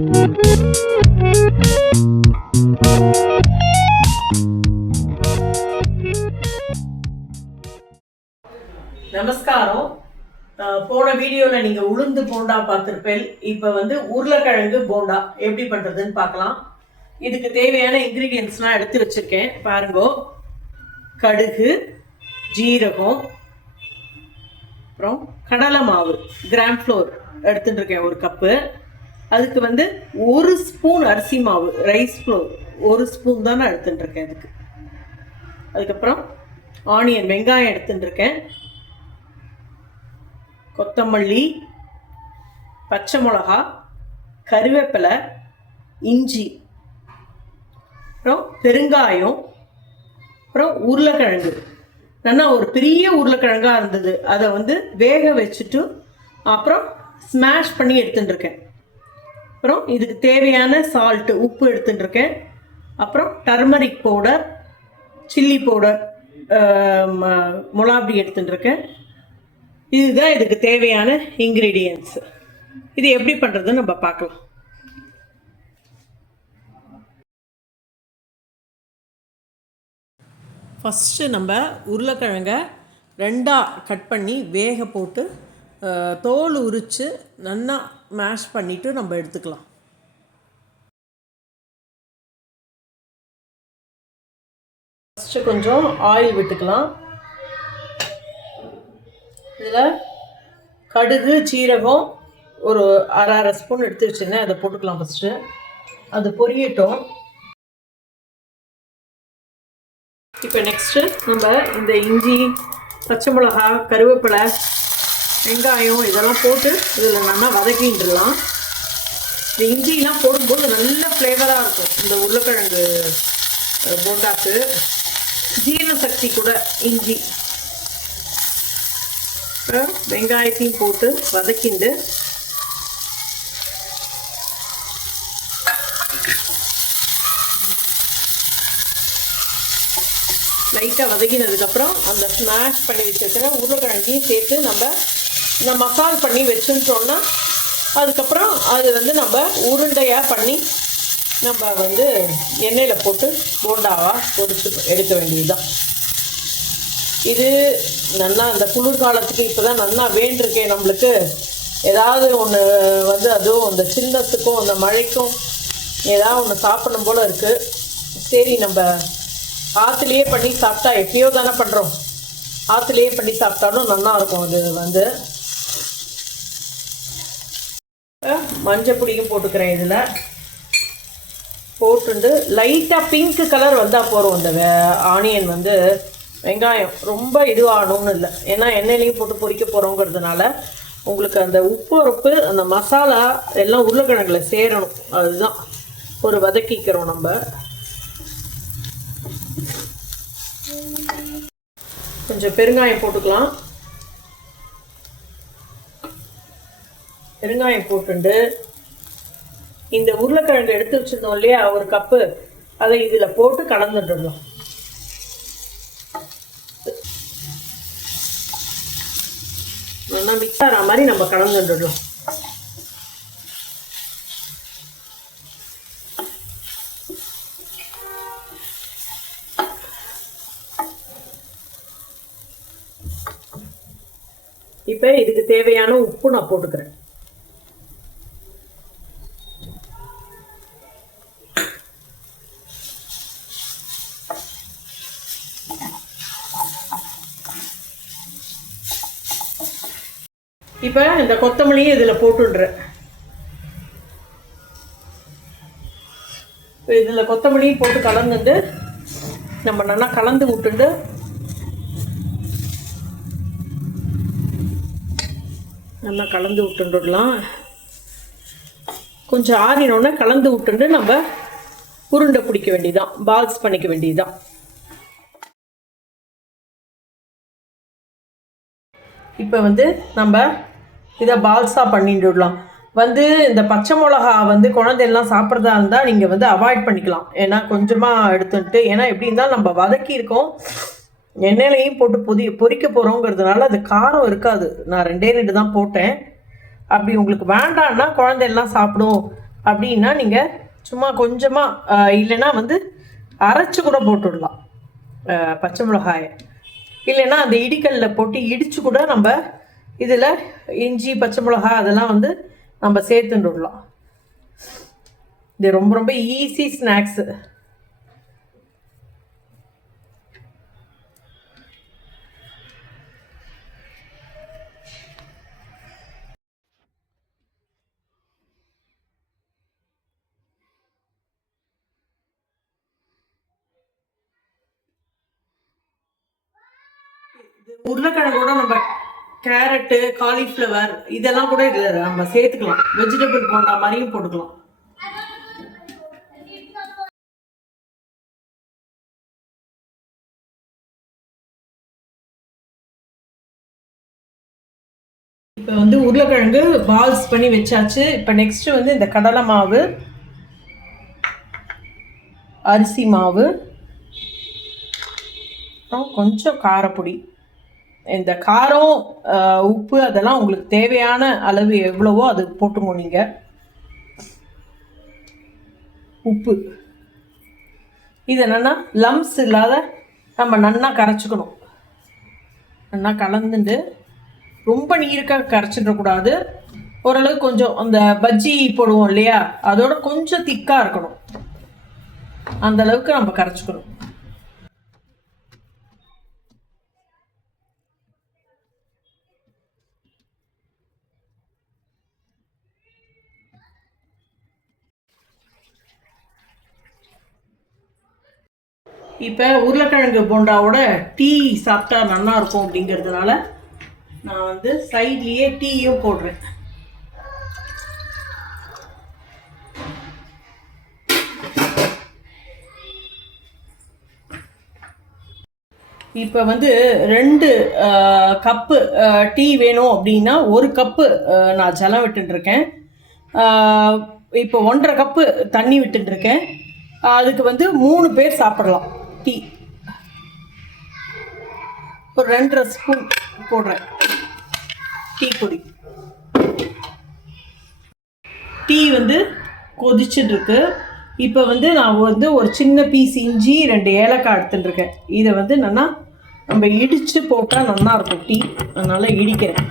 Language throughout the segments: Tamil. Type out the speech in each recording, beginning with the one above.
நமஸ்காரம். போன வீடியோவில் நீங்கள் உளுந்து போண்டா பார்த்துருப்பேன். இப்போ வந்து உருளைக்கிழங்கு போண்டா எப்படி பண்ணுறதுன்னு பார்க்கலாம். இதுக்கு தேவையான இன்க்ரீடியன்ட்ஸ்லாம் எடுத்து வச்சுருக்கேன் பாருங்கோ. கடுகு, ஜீரகம், அப்புறம் கடலை மாவு, கிராம் ஃப்ளோர் எடுத்துட்டு இருக்கேன் 1 கப்பு. அதுக்கு வந்து 1 ஸ்பூன் அரிசி மாவு, ரைஸ் ஃப்ளோர் 1 ஸ்பூன் தான் நான் எடுத்துட்டு இருக்கேன் அதுக்கு. அதுக்கப்புறம் ஆனியன், வெங்காயம் எடுத்துட்டு இருக்கேன், கொத்தமல்லி, பச்சை மிளகா, கருவேப்பிலை, இஞ்சி, அப்புறம் பெருங்காயம், அப்புறம் உருளைக்கிழங்கு. நல்லா ஒரு பெரிய உருளைக்கிழங்காக இருந்தது, அதை வந்து வேக வச்சுட்டு அப்புறம் ஸ்மாஷ் பண்ணி எடுத்துட்டு இருக்கேன். அப்புறம் இதுக்கு தேவையான சால்ட்டு, உப்பு எடுத்துட்டு இருக்கேன். அப்புறம் டர்மரிக் பவுடர், சில்லி பவுடர், மிளகாப்பொடி எடுத்துட்டு இருக்கேன். இதுதான் இதுக்கு தேவையான இன்க்ரீடியன்ட்ஸ். இது எப்படி பண்ணுறதுன்னு நம்ம பார்க்கலாம். ஃபஸ்ட்டு நம்ம உருளைக்கிழங்கை 2ஆக கட் பண்ணி வேக போட்டு தோல் உரித்து நல்லா மேஷ் பண்ணிவிட்டு நம்ம எடுத்துக்கலாம். ஃபஸ்ட்டு கொஞ்சம் ஆயில் விட்டுக்கலாம். இதில் கடுகு, ஜீரகம் ஒரு அரை ஸ்பூன் எடுத்து வச்சுருந்தேன், அதை போட்டுக்கலாம். ஃபஸ்ட்டு அது பொரியட்டும். இப்போ நெக்ஸ்ட்டு நம்ம இந்த இஞ்சி, பச்சை மிளகா, கருவேப்பிலை, வெங்காயம் இதெல்லாம் போட்டு இதில் நல்லா வதக்கிட்டுலாம். இந்த இஞ்சிலாம் போடும்போது நல்ல ஃப்ளேவராக இருக்கும் இந்த உருளைக்கிழங்கு போண்டாக்கு. ஜீரண சக்தி கூட இஞ்சி. வெங்காயத்தையும் போட்டு வதக்கிண்டு லைட்டாக வதக்கினதுக்கப்புறம் அந்த ஸ்மாஷ் பண்ணி வச்சுருக்கிற உருளைக்கிழங்கையும் சேர்த்து நம்ம இந்த மசால் பண்ணி வச்சுட்டோம்னா அதுக்கப்புறம் அது வந்து நம்ம உருண்டையாக பண்ணி நம்ம வந்து எண்ணெயில் போட்டு போண்டாவாக பொரிச்சு எடுக்க வேண்டியதுதான். இது நல்லா அந்த குளிர்காலத்துக்கு இப்போ தான் நல்லா வேண்டிருக்கேன் நம்மளுக்கு. ஏதாவது ஒன்று வந்து அதுவும் அந்த சின்னத்துக்கும் அந்த மழைக்கும் ஏதாவது ஒன்று சாப்பிடணும் போல் இருக்குது. சரி, நம்ம ஆற்றுலேயே பண்ணி சாப்பிட்டா, எப்பயோ தானே பண்ணுறோம், ஆற்றுலேயே பண்ணி சாப்பிட்டாலும் நல்லாயிருக்கும். அது வந்து மஞ்சள் பொடியும் போட்டுக்கிறேன். இதில் போட்டுண்டு லைட்டாக பிங்க் கலர் வந்தால் போகிறோம். அந்த ஆனியன் வந்து வெங்காயம் ரொம்ப இதுவாகணும்னு இல்லை, ஏன்னா எண்ணெயிலையும் போட்டு பொரிக்க போகிறோங்கிறதுனால உங்களுக்கு அந்த உப்பு அந்த மசாலா எல்லாம் உருளைக்கிழங்குல சேரணும். அதுதான் ஒரு வதக்கிக்கிறோம். நம்ம கொஞ்சம் பெருங்காயம் போட்டுக்கலாம். பெருங்காயம் போட்டுண்டு இந்த உருளைக்கிழங்கு எடுத்து வச்சுருந்தோம் இல்லையா 1 கப்பு, அதை இதில் போட்டு கலந்துடலாம். நல்லா மிக்ஸ் ஆகிற மாதிரி நம்ம கலந்துடலாம். இப்போ இதுக்கு தேவையான உப்பு நான் போட்டுக்கிறேன். இப்போ இந்த கொத்தமல்லியை இதில் போட்டுடுறேன். இப்போ இதில் கொத்தமல்லியும் போட்டு கலந்துட்டு நம்ம நல்லா கலந்து விட்டுண்டு நல்லா கலந்து விட்டுடலாம். கொஞ்சம் ஆறினோடனே கலந்து விட்டுண்டு நம்ம உருண்டை பிடிக்க வேண்டியதுதான், பால்ஸ் பண்ணிக்க வேண்டியதுதான். இப்போ வந்து நம்ம இதை பால்ஸாக பண்ணிட்டுடலாம். வந்து இந்த பச்சை மிளகா வந்து குழந்தையெல்லாம் சாப்பிட்றதா இருந்தால் நீங்கள் வந்து அவாய்ட் பண்ணிக்கலாம். ஏன்னா கொஞ்சமாக எடுத்துட்டு, ஏன்னா எப்படி இருந்தாலும் நம்ம வதக்கியிருக்கோம், எண்ணெயிலையும் போட்டு பொரிக்க போகிறோங்கிறதுனால அது காரம் இருக்காது. நான் 2 தான் போட்டேன். அப்படி உங்களுக்கு வேண்டான்னா குழந்தையெல்லாம் சாப்பிடும், அப்படின்னா நீங்கள் சும்மா கொஞ்சமாக இல்லைன்னா வந்து அரைச்சி கூட போட்டுடலாம் பச்சை மிளகாயை. இல்லைன்னா அந்த இடிக்கல்லில் போட்டு இடித்து கூட நம்ம இதில் இஞ்சி பச்சை மிளகாய் அதெல்லாம் வந்து நம்ம சேர்த்துட்டு விடலாம். இது ரொம்ப ரொம்ப ஈஸி ஸ்நாக்ஸு. உருளைக்கிழங்கோட நம்ம கேரட்டு காலிஃப்ளவர் இதெல்லாம் கூட இதில் நம்ம சேர்த்துக்கலாம். வெஜிடபிள் போண்டா மாதிரியும் போட்டுக்கலாம். இப்போ வந்து உருளைக்கிழங்கு பால்ஸ் பண்ணி வச்சாச்சு. இப்போ நெக்ஸ்ட்டு வந்து இந்த கடலை மாவு, அரிசி மாவு, கொஞ்சம் காரப்பொடி. இந்த காரம் உப்பு அதெல்லாம் உங்களுக்கு தேவையான அளவு எவ்வளவோ அது போட்டுங்க. நீங்கள் உப்பு இது என்னென்னா லம்ஸ் இல்லாத நம்ம நன்னா கரைச்சிக்கணும். நல்லா கலந்துட்டு ரொம்ப நீருக்காக கரைச்சிடக்கூடாது. ஓரளவு கொஞ்சம் அந்த பஜ்ஜி போடுவோம் இல்லையா, அதோட கொஞ்சம் திக்காக இருக்கணும். அந்த அளவுக்கு நம்ம கரைச்சிக்கணும். இப்போ உருளைக்கிழங்கு போண்டாவோட டீ சாப்பிட்டா நல்லா இருக்கும் அப்படிங்கிறதுனால நான் வந்து சைட்லேயே டீயும் போடுறேன். இப்போ வந்து 2 கப்பு டீ வேணும் அப்படின்னா 1 கப்பு நான் ஜலம் விட்டுருக்கேன். இப்போ 1.5 கப்பு தண்ணி விட்டுருக்கேன். அதுக்கு வந்து 3 பேர் சாப்பிடலாம். டீ ஒரு 2.5 ஸ்பூன் போடுறேன். டீ பொடி. டீ வந்து கொதிச்சுட்டுருக்கு. இப்போ வந்து நான் வந்து ஒரு சின்ன பீஸ் இஞ்சி 2 ஏலக்காய் எடுத்துட்டுருக்கேன். இதை வந்து நல்லா நம்ம இடித்து போட்டால் நல்லாயிருக்கும் டீ, அதனால் இடிக்கிறேன்.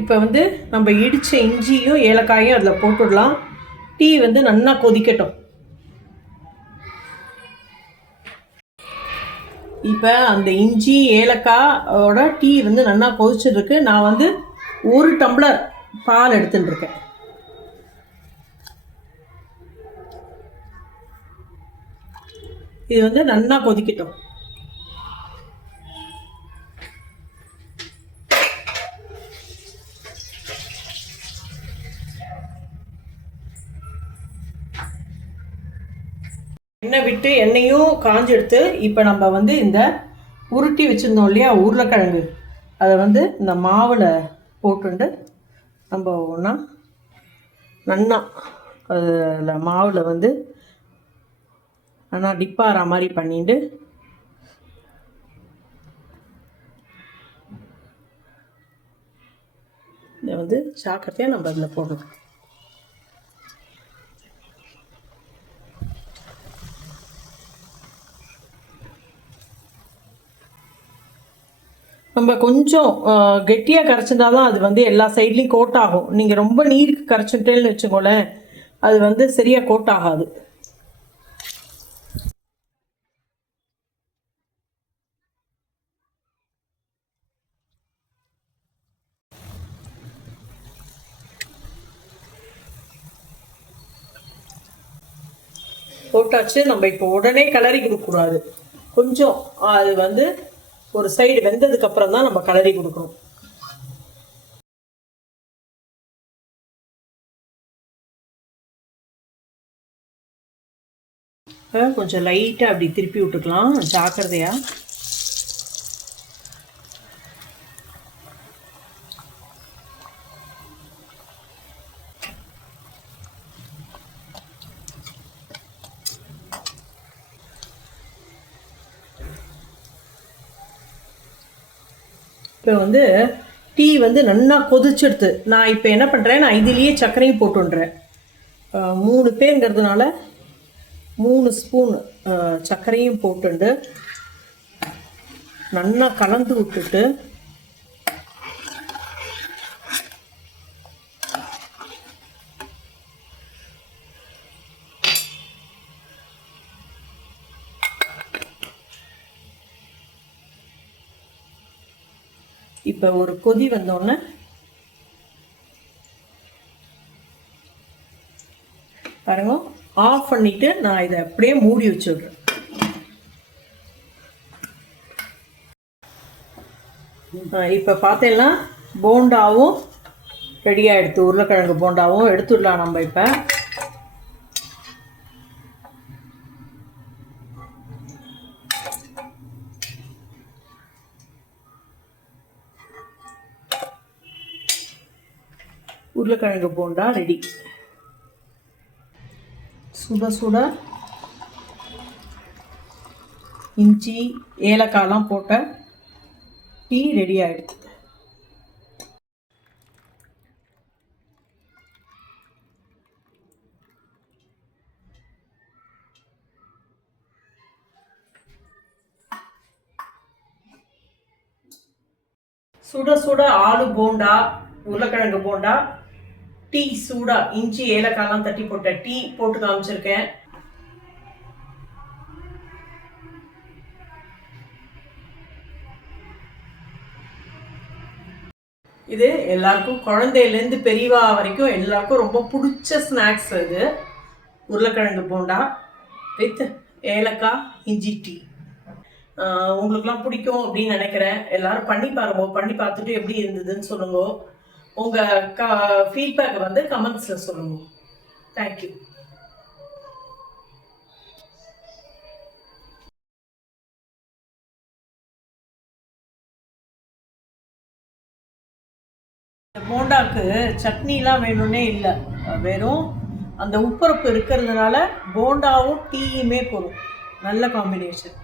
இப்போ வந்து நம்ம இடித்த இஞ்சியும் ஏலக்காயும் அதில் போட்டுடலாம். டீ வந்து நல்லா கொதிக்கட்டும். இப்போ அந்த இஞ்சி ஏலக்காயோட டீ வந்து நல்லா கொதிச்சுருக்கு. நான் வந்து 1 டம்ளர் பால் எடுத்துட்டுருக்கேன். இது வந்து நல்லா கொதிக்கட்டும். எண்ணெய் விட்டு எண்ணெயும் காஞ்செடுத்து இப்போ நம்ம வந்து இந்த உருட்டி வச்சுருந்தோம் இல்லையா உருளைக்கிழங்கு, அதை வந்து இந்த மாவில் போட்டுண்டு நம்ம ஒன்றா நல்லா அதில் மாவில் வந்து நல்லா டிப்பாகிற மாதிரி பண்ணிட்டு இதை வந்து சாக்கிரத்தையாக நம்ம அதில் போடுறோம். நம்ம கொஞ்சம் கெட்டியாக கரைச்சிருந்தா தான் அது வந்து எல்லா சைட்லேயும் கோட் ஆகும். நீங்கள் ரொம்ப நீருக்கு கரைச்சிட்டேன்னு வச்சுக்கோங்களேன், அது வந்து சரியாக கோட் ஆகாது. போட்டாச்சு. நம்ம இப்போ உடனே கிளறி கொடுக்கக்கூடாது. கொஞ்சம் அது வந்து ஒரு சைடு வெந்ததுக்கு அப்புறம் தான் நம்ம கிளறி கொடுக்கணும். கொஞ்சம் லைட்டாக அப்படி திருப்பி விட்டுக்கலாம் ஜாக்கிரதையா. இப்போ வந்து டீ வந்து நல்லா கொதிச்செடுத்து நான் இப்போ என்ன பண்ணுறேன், நான் இதுலேயே சர்க்கரையும் போட்டுன்றேன். 3 பேருங்கிறதுனால 3 ஸ்பூன் சர்க்கரையும் போட்டுண்டு நல்லா கலந்து விட்டுட்டு இப்போ ஒரு கொதி வந்தோடனே பாருங்க, ஆஃப் பண்ணிட்டு நான் இதை அப்படியே மூடி வச்சுடுறேன். இப்போ பார்த்தீங்கன்னா போண்டாவும் ரெடியாக எடுத்து, உருளைக்கிழங்கு போண்டாவும் எடுத்துடலாம் நம்ம. இப்போ உருளைக்கிழங்கு போண்டா ரெடி. சுட சுட இஞ்சி ஏலக்காய்லாம் போட்ட டீ ரெடி ஆகிடுது. சுட சுட ஆலு போண்டா, உருளைக்கிழங்கு போண்டா, டீ சூடா இஞ்சி ஏலக்காய்லாம் தட்டி போட்ட டீ போட்டு காமிச்சிருக்கேன். இது எல்லாருக்கும், குழந்தையிலேருந்து பெரியவா வரைக்கும் எல்லாருக்கும் ரொம்ப பிடிச்ச ஸ்நாக்ஸ். இது உருளைக்கிழங்கு போண்டா வித் ஏலக்காய் இஞ்சி டீ. உங்களுக்குலாம் பிடிக்கும் அப்படின்னு நினைக்கிறேன். எல்லாரும் பண்ணி பாருங்க. பண்ணி பார்த்துட்டு எப்படி இருந்ததுன்னு சொல்லுங்க. உங்கள் ஃபீட்பேக் வந்து கமெண்ட்ஸில் சொல்லுங்க. தேங்க்யூ. போண்டாக்கு சட்னிலாம் வேணும்னே இல்லை, வெறும் அந்த உப்பரப்பு இருக்கிறதுனால போண்டாவும் டீயுமே போதும். நல்ல காம்பினேஷன்.